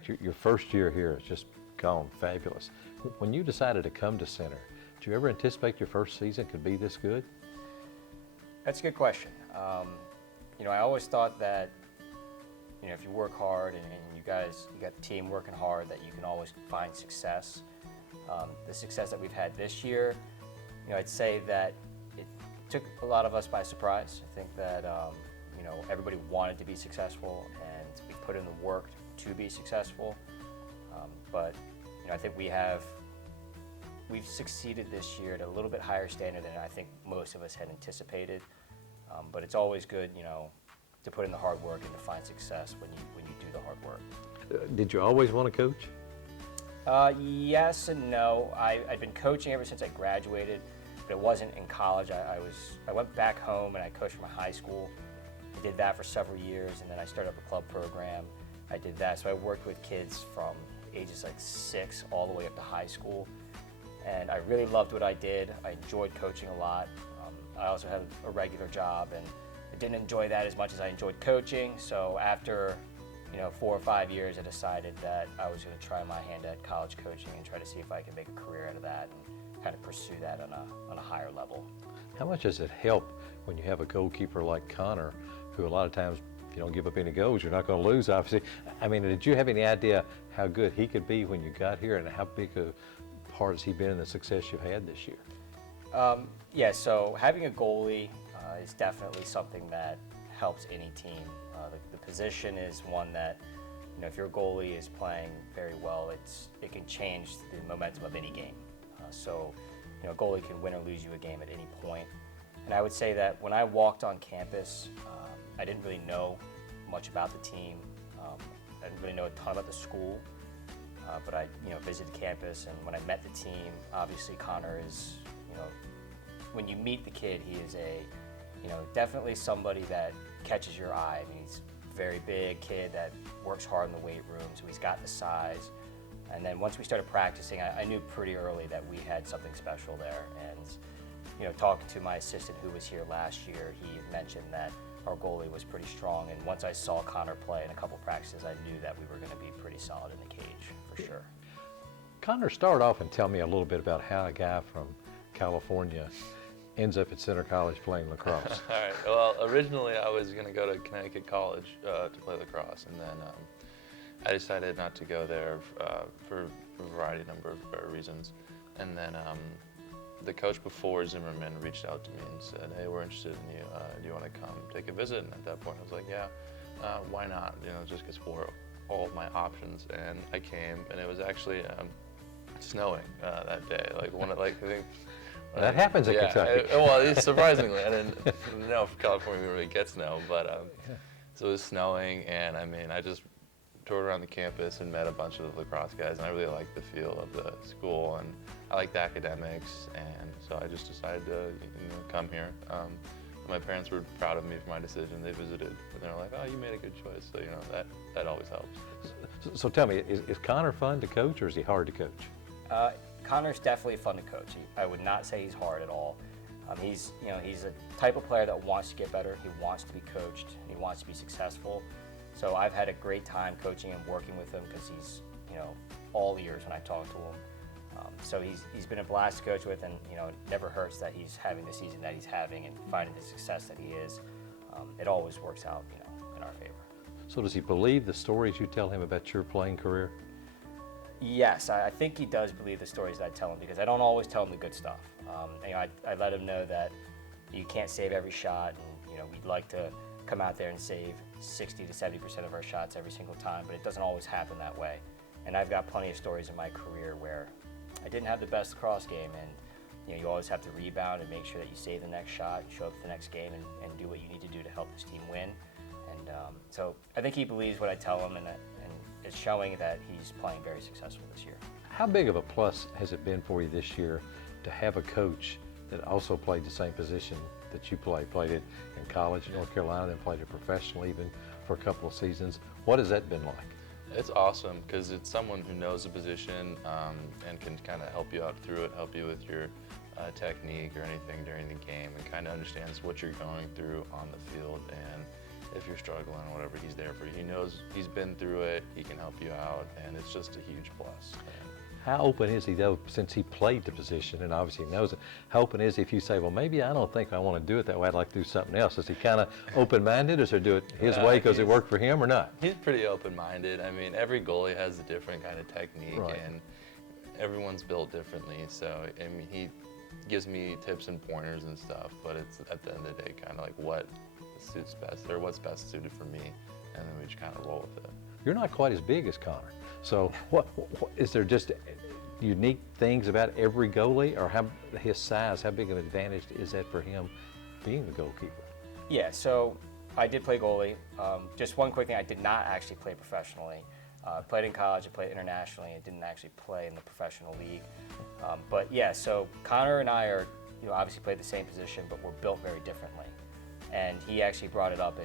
Grant, your first year here has just gone fabulous. When you decided to come to center, did you ever anticipate your first season could be this good? That's a good question. I always thought that, if you work hard and you got the team working hard, that you can always find success. The success that we've had this year, I'd say that it took a lot of us by surprise. I think that, everybody wanted to be successful, and we put in the work to be successful. But I think we've succeeded this year at a little bit higher standard than I think most of us had anticipated. But it's always good, to put in the hard work and to find success when you do the hard work. Did you always want to coach? Yes and no. I'd been coaching ever since I graduated, but it wasn't in college. I went back home and I coached for my high school. I did that for several years, and then I started up a club program. I did that, so I worked with kids from ages like 6 all the way up to high school, and I really loved what I did. I enjoyed coaching a lot. I also had a regular job, and I didn't enjoy that as much as I enjoyed coaching. So after 4 or 5 years, I decided that I was going to try my hand at college coaching and try to see if I could make a career out of that and kind of pursue that on a higher level. How much does it help when you have a goalkeeper like Connor, who a lot of times, if you don't give up any goals, you're not going to lose, obviously. I mean, did you have any idea how good he could be when you got here, and how big a part has he been in the success you've had this year? Yeah, so having a goalie is definitely something that helps any team. The position is one that, if your goalie is playing very well, it can change the momentum of any game. So, a goalie can win or lose you a game at any point. And I would say that when I walked on campus, I didn't really know much about the team. I didn't really know a ton about the school, but I visited campus, and when I met the team, obviously Connor is, when you meet the kid, he is definitely somebody that catches your eye. I mean, he's a very big kid that works hard in the weight room, so he's got the size. And then once we started practicing, I knew pretty early that we had something special there. And talking to my assistant who was here last year, he mentioned that our goalie was pretty strong. And once I saw Connor play in a couple practices, I knew that we were going to be pretty solid in the cage, for sure. Connor, start off and tell me a little bit about how a guy from California ends up at Center College playing lacrosse. All right. Well, originally I was going to go to Connecticut College to play lacrosse, and then I decided not to go there for a variety number of reasons. And then the coach before Zimmerman reached out to me and said, "Hey, we're interested in you. Do you want to come take a visit?" And at that point, I was like, "Yeah, why not? Just explore all of my options." And I came, and it was actually snowing that day. I think. That happens in Kentucky. Surprisingly, I didn't know if California really gets snow, but so it was snowing, and I just toured around the campus and met a bunch of the lacrosse guys, and I really liked the feel of the school, and I liked the academics, and so I just decided to come here. My parents were proud of me for my decision. They visited, and they're like, "Oh, you made a good choice." So that always helps. So tell me, is Connor fun to coach, or is he hard to coach? Connor's definitely fun to coach. I would not say he's hard at all. He's a type of player that wants to get better. He wants to be coached. He wants to be successful. So I've had a great time coaching and working with him, because he's all ears when I talk to him. So he's been a blast to coach with, and it never hurts that he's having the season that he's having and finding the success that he is. It always works out in our favor. So does he believe the stories you tell him about your playing career? Yes, I think he does believe the stories that I tell him, because I don't always tell him the good stuff. I let him know that you can't save every shot, and we'd like to come out there and save 60 to 70% of our shots every single time, but it doesn't always happen that way. And I've got plenty of stories in my career where I didn't have the best lacrosse game, and you always have to rebound and make sure that you save the next shot, show up for the next game, and do what you need to do to help this team win. And so I think he believes what I tell him, and it's showing that he's playing very successful this year. How big of a plus has it been for you this year to have a coach that also played the same position that you played it in college in North Carolina, then played it professionally even for a couple of seasons? What has that been like? It's awesome, because it's someone who knows the position and can kind of help you out through it, help you with your technique or anything during the game, and kind of understands what you're going through on the field. And if you're struggling or whatever, he's there for you. He knows, he's been through it, he can help you out, and it's just a huge plus. How open is he though, since he played the position and obviously knows it? How open is he if you say, well, maybe I don't think I want to do it that way, I'd like to do something else? Is he kind of open-minded, or does he do it his way because it worked for him, or not? He's pretty open-minded. I mean, every goalie has a different kind of technique, Right. and everyone's built differently. So, I mean, he gives me tips and pointers and stuff, but it's at the end of the day kind of like what suits best, or what's best suited for me, and then we just kind of roll with it. You're not quite as big as Connor. So what is there just unique things about every goalie, or how his size, how big of an advantage is that for him being the goalkeeper? Yeah, so I did play goalie. Just one quick thing, I did not actually play professionally. I played in college, I played internationally, I didn't actually play in the professional league. But yeah, so Connor and I are, obviously played the same position, but we're built very differently. And he actually brought it up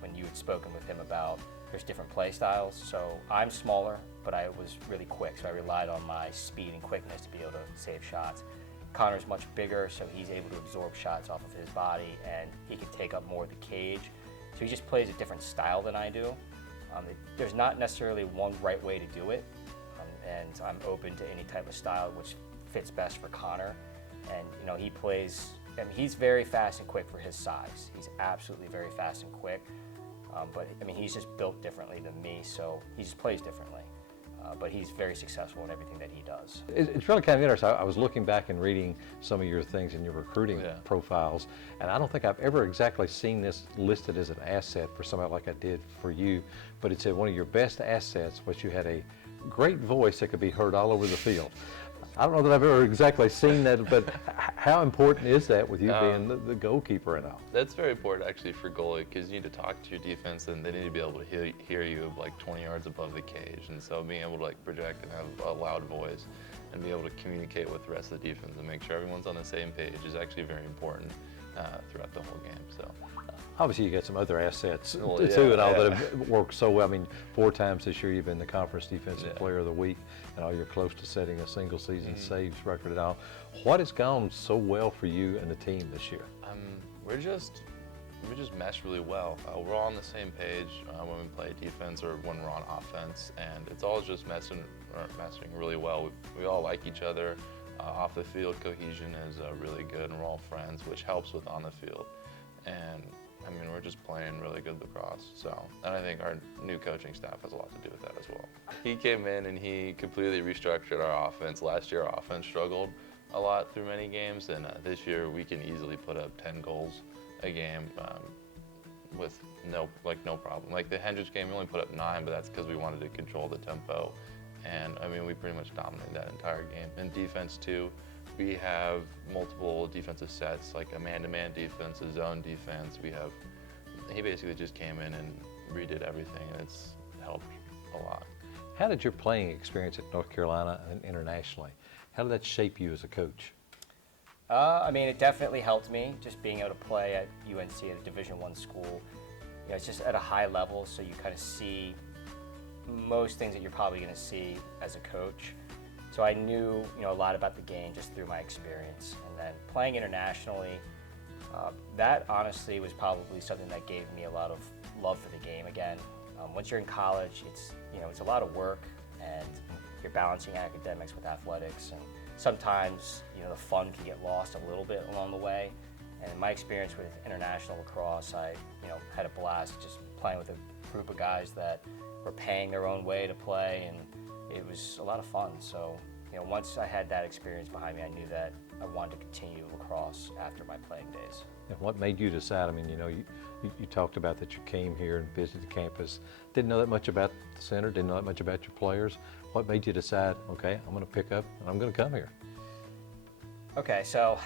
when you had spoken with him about there's different play styles. So I'm smaller, but I was really quick, so I relied on my speed and quickness to be able to save shots. Connor's much bigger, so he's able to absorb shots off of his body, and he can take up more of the cage. So he just plays a different style than I do. There's not necessarily one right way to do it, and I'm open to any type of style which fits best for Connor. And he plays, he's very fast and quick for his size. He's absolutely very fast and quick. But he's just built differently than me, so he just plays differently. But he's very successful in everything that he does. It's really kind of interesting. I was looking back and reading some of your things in your recruiting profiles, and I don't think I've ever exactly seen this listed as an asset for somebody like I did for you, but it said one of your best assets was you had a great voice that could be heard all over the field. I don't know that I've ever exactly seen that, but how important is that with you being the goalkeeper and all? That's very important actually for goalie, because you need to talk to your defense, and they need to be able to hear you like 20 yards above the cage. And so being able to like project and have a loud voice and be able to communicate with the rest of the defense and make sure everyone's on the same page is actually very important throughout the whole game. So. Obviously, you got some other assets Well, too, and all that have worked so well. 4 times this year you've been the conference defensive player of the week, and all you're close to setting a single season saves record and all. What has gone so well for you and the team this year? We just mesh really well. We're all on the same page when we play defense or when we're on offense, and it's all just meshing really well. We all like each other. Off the field cohesion is really good, and we're all friends, which helps with on the field. And we're just playing really good lacrosse. So, and I think our new coaching staff has a lot to do with that as well. He came in and he completely restructured our offense. Last year, our offense struggled a lot through many games, and this year we can easily put up 10 goals a game with no problem. Like the Hendricks game, we only put up 9, but that's because we wanted to control the tempo. And we pretty much dominated that entire game. In defense too, we have multiple defensive sets, like a man-to-man defense, a zone defense. He basically just came in and redid everything, and it's helped a lot. How did your playing experience at North Carolina and internationally, how did that shape you as a coach? It definitely helped me, just being able to play at UNC at a Division I school. It's just at a high level, so you kind of see most things that you're probably going to see as a coach. So I knew a lot about the game just through my experience. And then playing internationally, that honestly was probably something that gave me a lot of love for the game again. Once you're in college, it's a lot of work, and you're balancing academics with athletics, and sometimes the fun can get lost a little bit along the way. And in my experience with international lacrosse, I had a blast just playing with a group of guys that were paying their own way to play, and it was a lot of fun. So once I had that experience behind me, I knew that I wanted to continue lacrosse after my playing days. And what made you decide? You talked about that you came here and visited the campus, didn't know that much about the center, didn't know that much about your players. What made you decide, okay, I'm going to pick up and I'm going to come here? Okay, so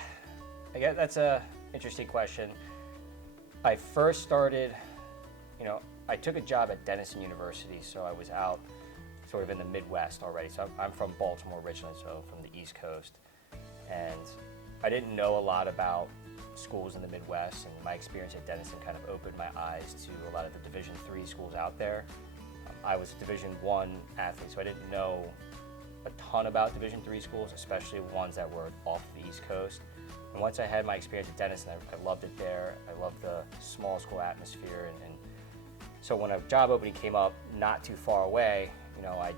I guess that's a interesting question. I first started, I took a job at Denison University, so I was out sort of in the Midwest already. So I'm from Baltimore originally, so from the East Coast. And I didn't know a lot about schools in the Midwest, and my experience at Denison kind of opened my eyes to a lot of the Division III schools out there. I was a Division I athlete, so I didn't know a ton about Division III schools, especially ones that were off the East Coast. And once I had my experience at Denison, I loved it there. I loved the small school atmosphere and So when a job opening came up not too far away, I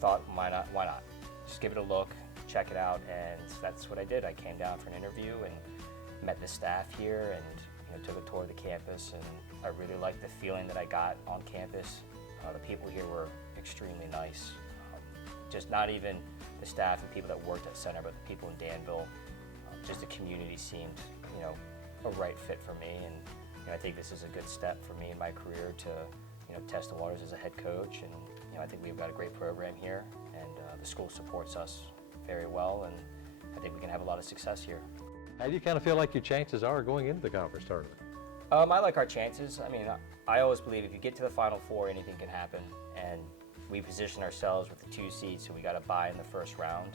thought, why not? Just give it a look, check it out, and that's what I did. I came down for an interview and met the staff here and took a tour of the campus, and I really liked the feeling that I got on campus. The people here were extremely nice. Just not even the staff and people that worked at center, but the people in Danville. Just the community seemed, a right fit for me, and I think this is a good step for me in my career to, test the waters as a head coach. And I think we've got a great program here, and the school supports us very well, and I think we can have a lot of success here. How do you kind of feel like your chances are going into the conference tournament? I like our chances. I mean, I always believe if you get to the Final Four, anything can happen, and we position ourselves with the 2 seeds, so we got to bye in the first round,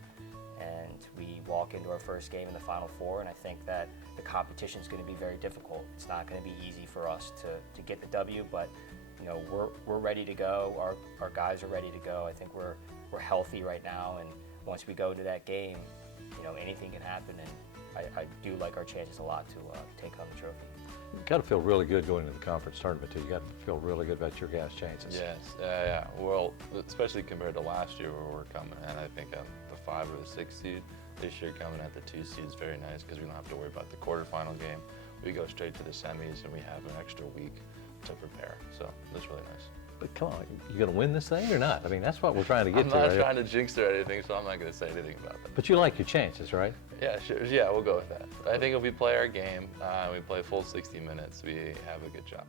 and we walk into our first game in the Final Four, and I think that the competition is going to be very difficult. It's not going to be easy for us to get the W, but we're ready to go. Our guys are ready to go. I think we're healthy right now, and once we go to that game, anything can happen, and I do like our chances a lot to take home the trophy. You got to feel really good going into the conference tournament too. You got to feel really good about your guys' chances. Yes, yeah. Well, especially compared to last year where we're coming in, I think the 5 or the 6 seed. This year coming at the 2 seed is very nice because we don't have to worry about the quarterfinal game. We go straight to the semis, and we have an extra week to prepare. So that's really nice. But come on, you going to win this thing or not? I mean, that's what we're trying to get I'm to. not Right? trying to jinx or anything, so I'm not going to say anything about that. But you like your chances, right? Yeah, sure. Yeah, we'll go with that. I think if we play our game, we play full 60 minutes, we have a good shot.